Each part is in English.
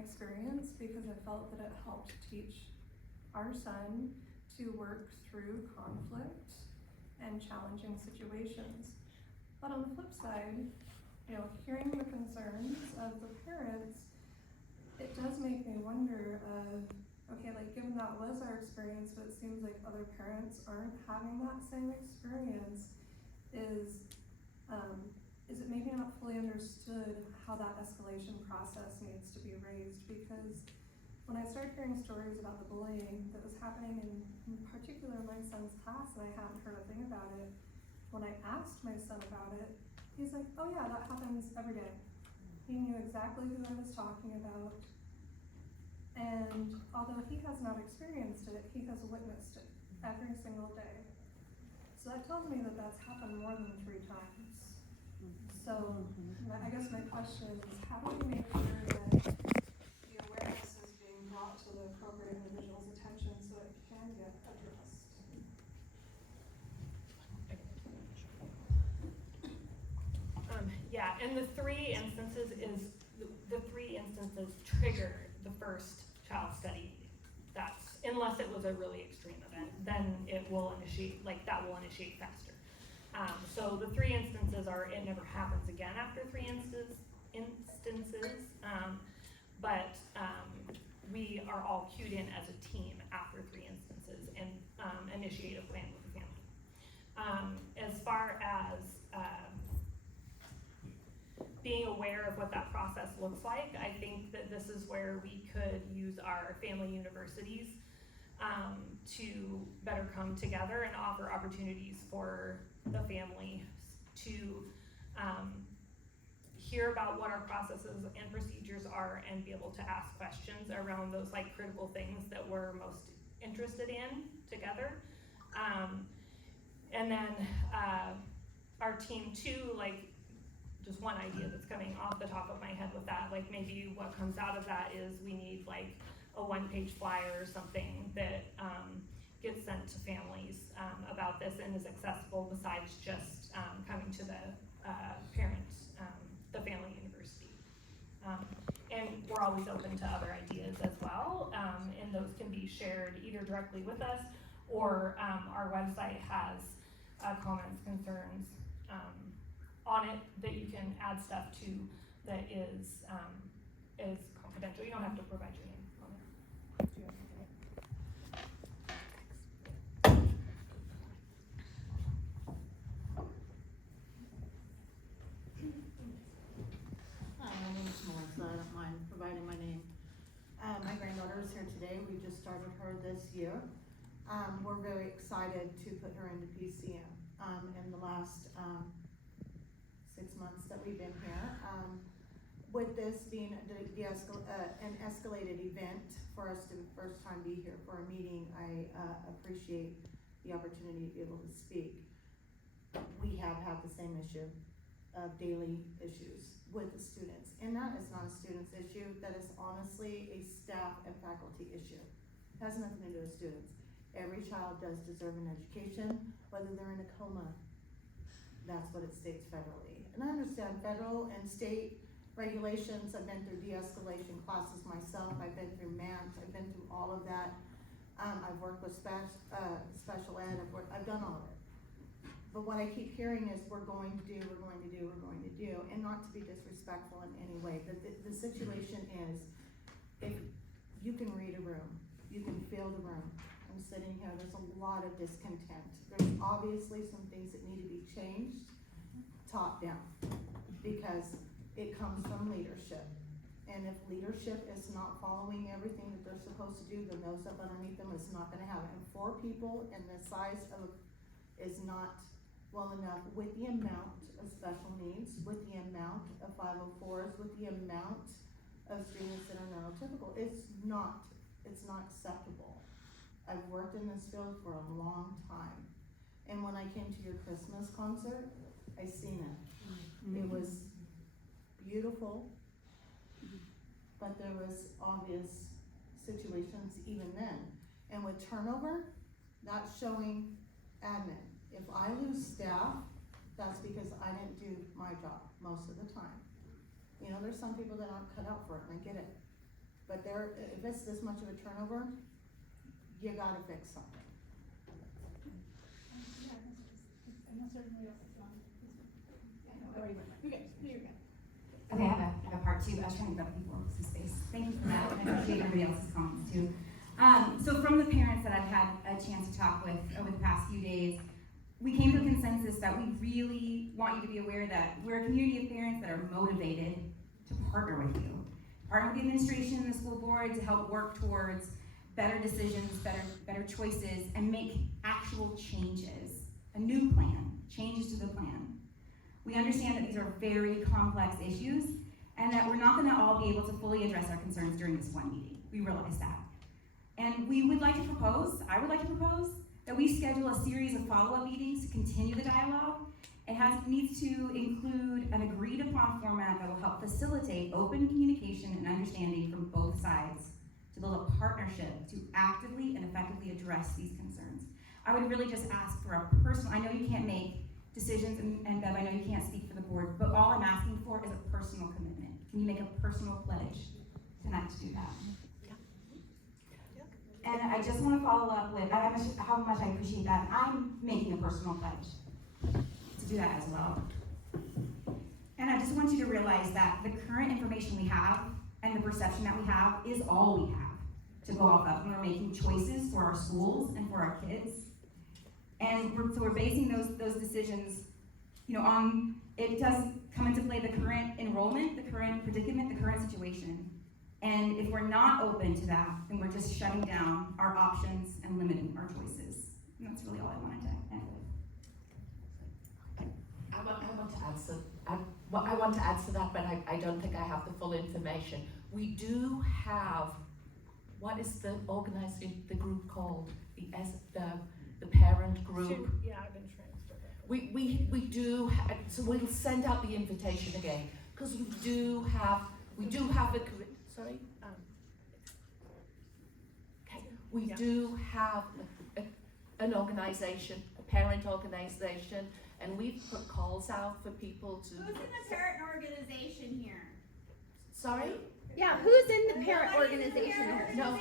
experience because I felt that it helped teach our son to work through conflict and challenging situations. But on the flip side, hearing the concerns of the parents, it does make me wonder of, okay, like given that was our experience, but it seems like other parents aren't having that same experience, is it maybe not fully understood how that escalation process needs to be raised? Because when I started hearing stories about the bullying that was happening in particular in my son's class, and I hadn't heard a thing about it, when I asked my son about it, he's like, oh yeah, that happens every day. He knew exactly who I was talking about. And although he has not experienced it, he has witnessed it every single day. So that tells me that that's happened more than 3 times. So I guess my question is, how do we make sure that the awareness is being brought to the appropriate individual's attention so it can get addressed? Yeah, and the 3 instances trigger the first child study. That's, unless it was a really extreme event, then it will initiate, that will initiate faster. So the 3 instances are, it never happens again after 3 instances, but we are all cued in as a team after 3 instances and initiate a plan with the family. As far as being aware of what that process looks like, I think that this is where we could use our family universities to better come together and offer opportunities for the family to hear about what our processes and procedures are and be able to ask questions around those critical things that we're most interested in together. And then our team too, just one idea that's coming off the top of my head with that, maybe what comes out of that is we need a 1-page flyer or something that gets sent to families about this and is accessible besides just coming to the the family university. And we're always open to other ideas as well, and those can be shared either directly with us or our website has comments, concerns on it that you can add stuff to that is confidential. You don't have to provide your name on it. Hi, my name is Melissa. I don't mind providing my name. My granddaughter is here today. We just started her this year. We're very excited to put her into PCM. In the last 6 months that we've been here. With this being an escalated event for us to first time be here for a meeting, I appreciate the opportunity to be able to speak. We have had the same issue of daily issues with the students, and that is not a student's issue. That is honestly a staff and faculty issue. It has nothing to do with students. Every child does deserve an education, whether they're in a coma. That's what it states federally. And I understand federal and state regulations. I've been through de-escalation classes myself. I've been through MANT. I've been through all of that. I've worked with special ed. I've done all of it. But what I keep hearing is we're going to do, and not to be disrespectful in any way. But the situation is, if you can read a room, you can feel the room. I'm sitting here, there's a lot of discontent. There's obviously some things that need to be changed top down because it comes from leadership. And if leadership is not following everything that they're supposed to do, then those up underneath them is not gonna happen. And 4 people in the size of is not well enough with the amount of special needs, with the amount of 504s, with the amount of students that are neurotypical. It's not acceptable. I've worked in this field for a long time. And when I came to your Christmas concert, I seen it. It was beautiful, but there was obvious situations even then. And with turnover, that's showing admin. If I lose staff, that's because I didn't do my job most of the time. There's some people that aren't cut out for it, and I get it. But if it's this much of a turnover, you gotta fix something. Okay, I have a part two. I was trying to give other people some space. Thank you for that. I appreciate everybody else's comments too. So from the parents that I've had a chance to talk with over the past few days, we came to a consensus that we really want you to be aware that we're a community of parents that are motivated to partner with you. Partner with the administration and the school board to help work towards better decisions, better choices, and make actual changes. A new plan, changes to the plan. We understand that these are very complex issues and that we're not gonna all be able to fully address our concerns during this one meeting. We realize that. And we would like to propose, I would like to propose, that we schedule a series of follow-up meetings to continue the dialogue. It needs to include an agreed upon format that will help facilitate open communication and understanding from both sides to build a partnership to actively and effectively address these concerns. I would really just ask for a personal, I know you can't make decisions, and Bev, I know you can't speak for the board, but all I'm asking for is a personal commitment. Can you make a personal pledge tonight to do that? And I just want to follow up with how much I appreciate that. I'm making a personal pledge to do that as well. And I just want you to realize that the current information we have and the perception that we have is all we have to go off of when we're making choices for our schools and for our kids. And so we're basing those decisions, on, it does come into play the current enrollment, the current predicament, the current situation. And if we're not open to that, then we're just shutting down our options and limiting our choices. And that's really all I wanted to end with. I want to answer that, but I don't think I have the full information. We do have, what is the organizing, the group called? The parent group. Yeah, I've been transferred. We do, so we'll send out the invitation again, because we do have a, sorry? Okay, we do have an organization, a parent organization, and we've put calls out for people to. Who's in the parent organization here? Sorry? Yeah, who's in the parent organization here? No.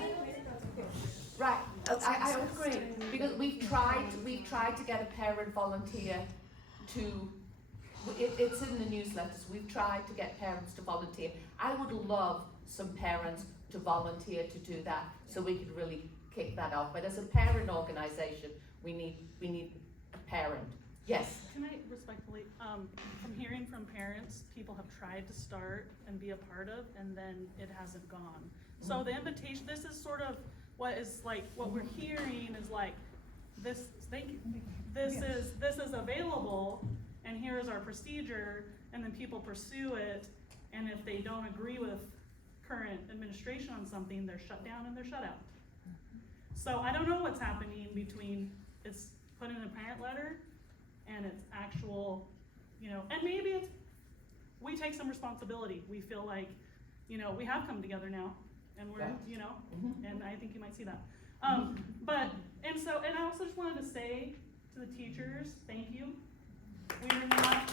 Right, I agree, because we've tried to get a parent volunteer to, it's in the newsletters, we've tried to get parents to volunteer. I would love some parents to volunteer to do that, so we could really kick that off. But as a parent organization, we need a parent. Yes? Can I respectfully, from hearing from parents, people have tried to start and be a part of, and then it hasn't gone. So the invitation, this is sort of what we're hearing is like, this is available, and here is our procedure, and then people pursue it, and if they don't agree with current administration on something, they're shut down and they're shut out. So I don't know what's happening between it's put in a parent letter and it's actual, and maybe it's, we take some responsibility. We feel like, we have come together now, and we're, and I think you might see that. And I also just wanted to say to the teachers, thank you. We are not,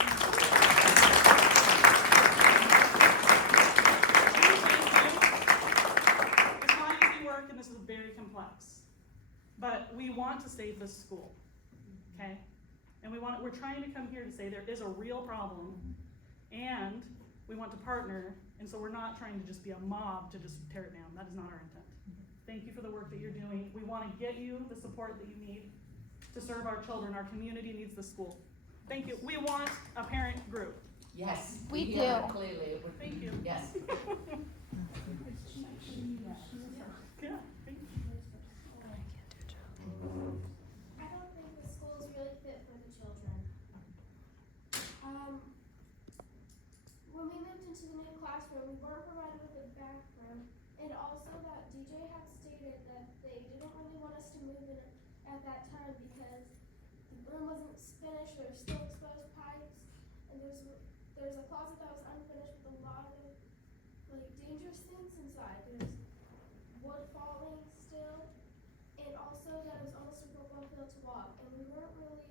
it's not easy work, and this is very complex, but we want to save this school, okay? And we're trying to come here to say there is a real problem, and we want to partner, and so we're not trying to just be a mob to just tear it down. That is not our intent. Thank you for the work that you're doing. We want to get you the support that you need to serve our children. Our community needs the school. Thank you. We want a parent group. Yes. We hear do. that clearly. It would- Thank you. Yes. Yeah, thank you. I don't think the school is really fit for the children. When we moved into the new classroom, we weren't provided with a bathroom, and also that DJ had stated that they didn't really want us to move in at that time because the room wasn't finished, there were still exposed pipes, and there's a closet that was unfinished with a lot of dangerous things inside. There's wood falling still, and also that it was almost a football field to walk, and we weren't really,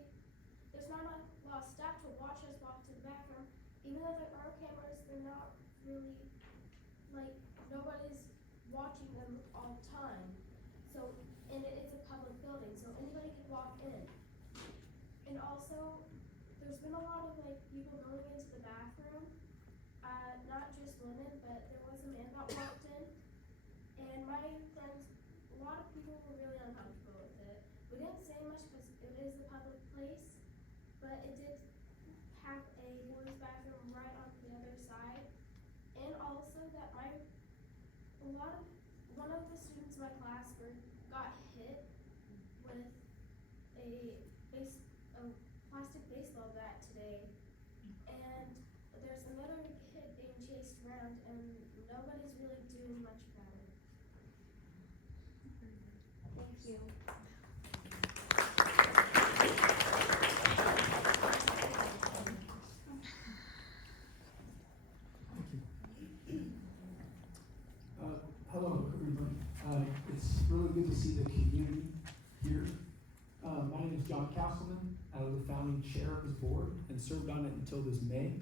there's not a lot of staff to watch us walk to the bathroom. Even though there are cameras, they're not really, nobody's watching people going into the bathroom. Not just women, but there was a man that walked in. And my friends, a lot of people were really uncomfortable with it. We didn't say much because it is a public place, but it did have a boys' bathroom right on the other side. And also that one of the students in my class got hit with a plastic baseball bat today. And there's another kid being chased around and nobody's really doing much about it. Thank you. Hello, everyone. It's really good to see the community here. My name is John Castleman. I was the founding chair of this board and served on it until this May.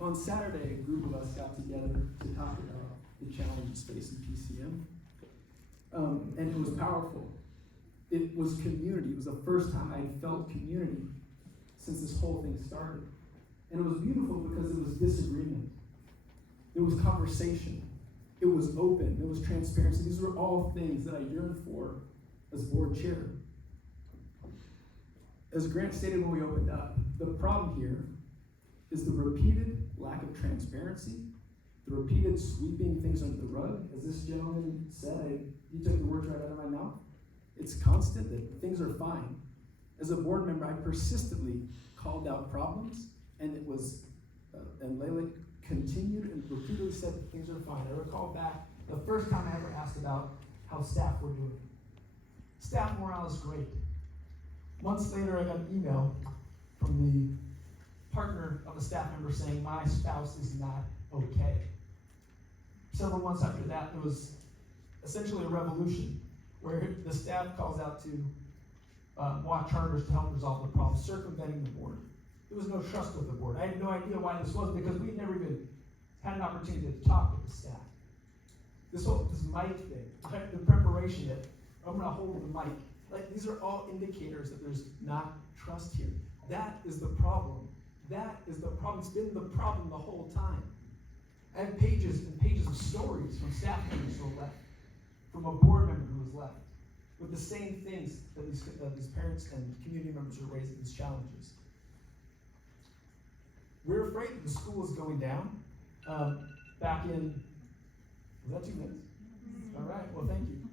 On Saturday, a group of us got together to talk about the challenges facing PCM. And it was powerful. It was community. It was the first time I had felt community since this whole thing started. And it was beautiful because it was disagreement. It was conversation. It was open. It was transparency. These were all things that I yearned for as board chair. As Grant stated when we opened up, the problem here is the repeated lack of transparency, the repeated sweeping things under the rug. As this gentleman said, he took the words right out of my mouth. It's constant that things are fine. As a board member, I persistently called out problems, and it was, and Layla continued and repeatedly said that things are fine. I recall back the first time I ever asked about how staff were doing. Staff morale is great. Months later, I got an email from the partner of a staff member saying, my spouse is not okay. Several months after that, there was essentially a revolution where the staff calls out to walk charters to help resolve the problem, circumventing the board. There was no trust with the board. I had no idea why this was because we'd never even had an opportunity to talk with the staff. This mic thing, the preparation that I'm gonna hold the mic. Like, these are all indicators that there's not trust here. That is the problem. That is the problem. It's been the problem the whole time. I have pages and pages of stories from staff members who are left, from a board member who was left, with the same things that these parents and community members are raising, these challenges. We're afraid that the school is going down. Back in, was that 2 minutes? All right, well, thank you.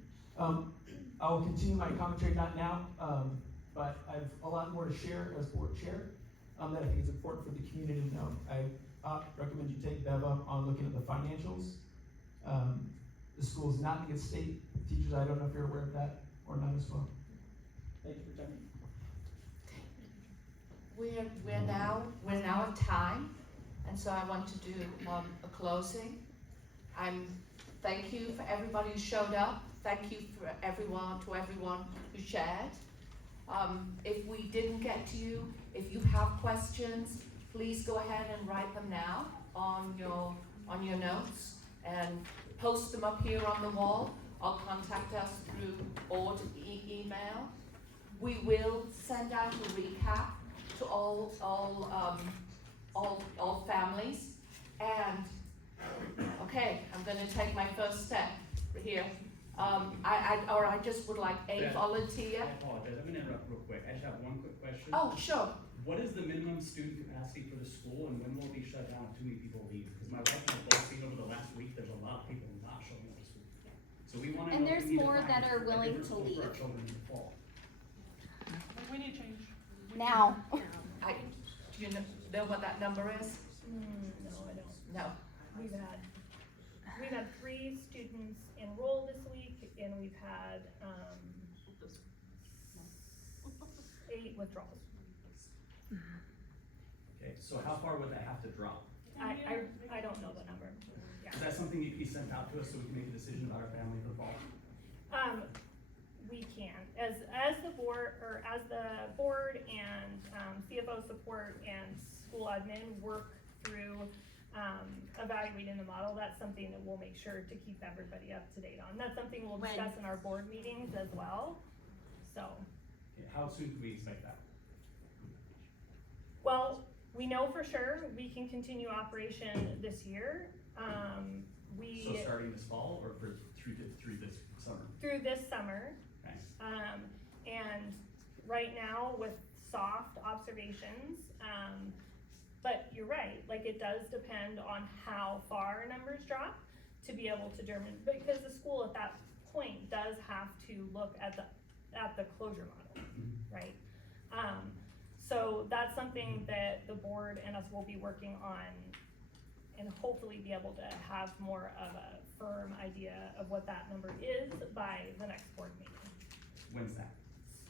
I will continue my commentary, not now, but I have a lot more to share as board chair that I think is important for the community to know. I recommend you take Bev up on looking at the financials. The school is not to get state teachers. I don't know if you're aware of that or not as well. Thank you for coming. We're now at time, and so I want to do a closing. Thank you for everybody who showed up. Thank you for everyone who shared. If we didn't get to you, if you have questions, please go ahead and write them now on your notes and post them up here on the wall, or contact us through email. We will send out a recap to all families. And okay, I'm going to take my first step here. I just would like a volunteer. I apologize. I'm going to interrupt real quick. I just have one quick question. Oh, sure. What is the minimum student capacity for the school, and when will it be shut down if too many people leave? Because my wife and I both seen over the last week, there's a lot of people not showing up to school. So we want to And know if there's we need to more find that are a willing different to school for our leave. children in the fall. We need change. Now. Do you know what that number is? No, I don't. No. We've had 3 students enroll this week, and we've had 8 withdrawals. Okay, so how far would that have to drop? I don't know the number. Yeah. Is that something you can be sent out to us so we can make a decision about our family for fall? We can, as the board, or as the board and CFO support and school admin work through evaluating the model, that's something that we'll make sure to keep everybody up to date on. That's something we'll discuss in our board meetings as well, so. Okay, how soon can we expect that? Well, we know for sure we can continue operation this year. So starting this fall or through this summer? Through this summer. Okay. And right now with soft observations, but you're right, like it does depend on how far numbers drop to be able to determine, because the school at that point does have to look at the closure model, right? So that's something that the board and us will be working on and hopefully be able to have more of a firm idea of what that number is by the next board meeting. When's that?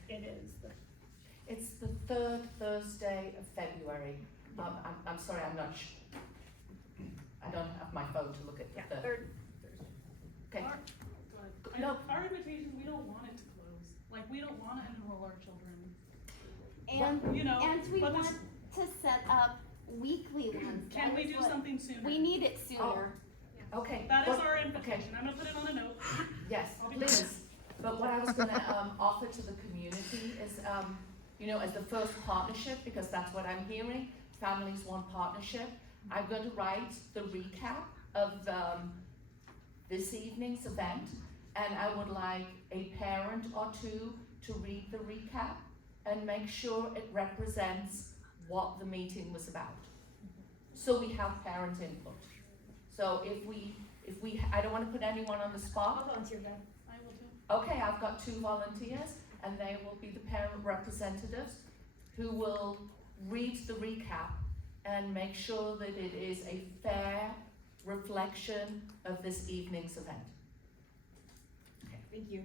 It is It's the third Thursday of February. I'm sorry, I'm not I don't have my phone to look at the third. third. Okay. No. Our invitation, we don't want it to close. Like, we don't want to enroll our children. And, You know, and we but want this- to set up weekly ones. Can That we is do what- something sooner? We need it sooner. Okay. That is what- our okay. invitation. I'm gonna put it on a note. Yes, I'll be please. But what I was gonna offer to the community is, you know, as the first partnership, because that's what I'm hearing, Families Want Partnership, I'm going to write the recap of this evening's event, and I would like a parent or two to read the recap and make sure it represents what the meeting was about. So we have parent input. So if we, I don't wanna put anyone on the spot. volunteer then. I will too. Okay, I've got 2 volunteers, and they will be the parent representatives who will read the recap and make sure that it is a fair reflection of this evening's event. Thank you.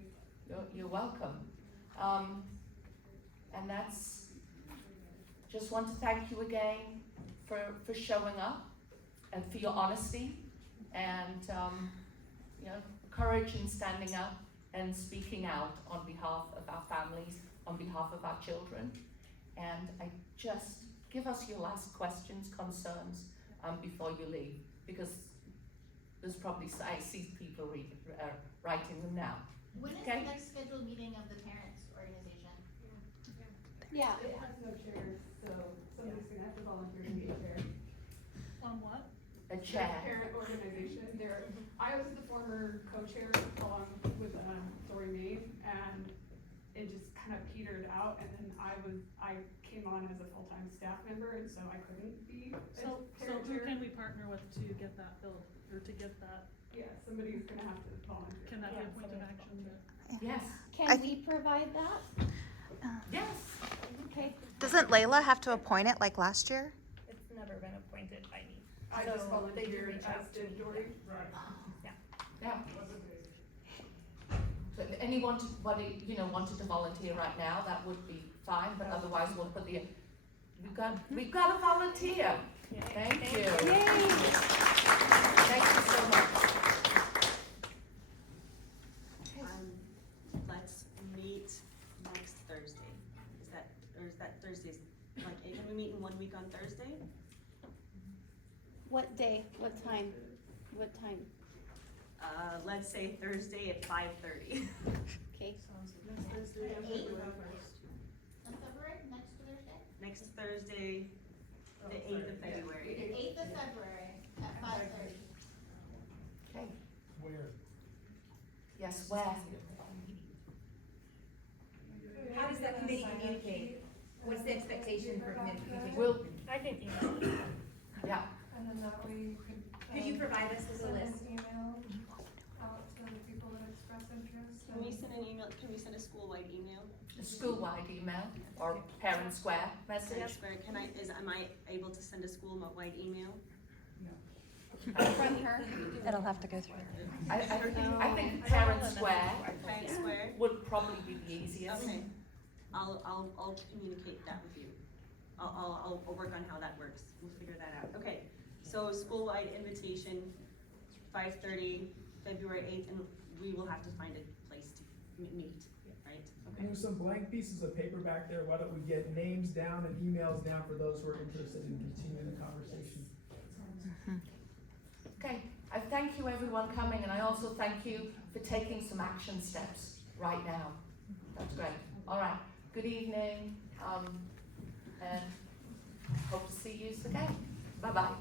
You're welcome. And that's, just want to thank you again for showing up and for your honesty and, you know, courage in standing up and speaking out on behalf of our families, on behalf of our children. And I just, give us your last questions, concerns, before you leave, because there's probably, I see people writing them now. When is Okay. the next scheduled meeting of the parents organization? Yeah. It has no chairs, so somebody's gonna have to volunteer to be a chair. On what? A chair. Parent organization, I was the former co-chair along with Dory May, and it just kind of petered out, and then I came on as a full-time staff member, and so I couldn't be a So parent who chair. can we partner with to get that filled, or to get that, Yeah, somebody's gonna have to volunteer. can that be Yeah, a point of somebody- action that? Yes, Can we provide that? yes. Okay. Doesn't Layla have to appoint it like last year? It's never been appointed by me. I So just they can volunteered, reach out as to did me. Dory. Yeah. But anyone wanted to volunteer right now, that would be fine, but otherwise we'll put we've got a volunteer. Yeah. Thank you. Yay. Thank you so much. Let's meet next Thursday. Is that Thursday's, like, can we meet in 1 week on Thursday? What day? What time? What time? Let's say Thursday at 5:30. Okay. Next Thursday, Eight. February 1st. On February, next Thursday? Next Thursday, the 8th of February. The 8th of February at 5:30. Okay, Where? yes, where? How does that committee communicate? What's the expectation for committee communication? Will, I can email it. yeah, And then that way you could. Could you provide us with a send an list? email out to the people that express interest. Can we send an email, can we send a school-wide email? a school-wide email or parent square message. Yes, where am I able to send a school-wide email? From her? It'll have to go through. I think parent square Parent Square? would probably be the easiest. Okay, I'll communicate that with you. I'll work on how that works, we'll figure that out. Okay, so school-wide invitation, 5:30, February 8th, and we will have to find a place to meet, right? Okay. There's some blank pieces of paper back there. Why don't we get names down and emails down for those who are interested in continuing the conversation? Okay, I thank you everyone coming, and I also thank you for taking some action steps right now. That's great. All right, good evening, and see you again. Bye-bye.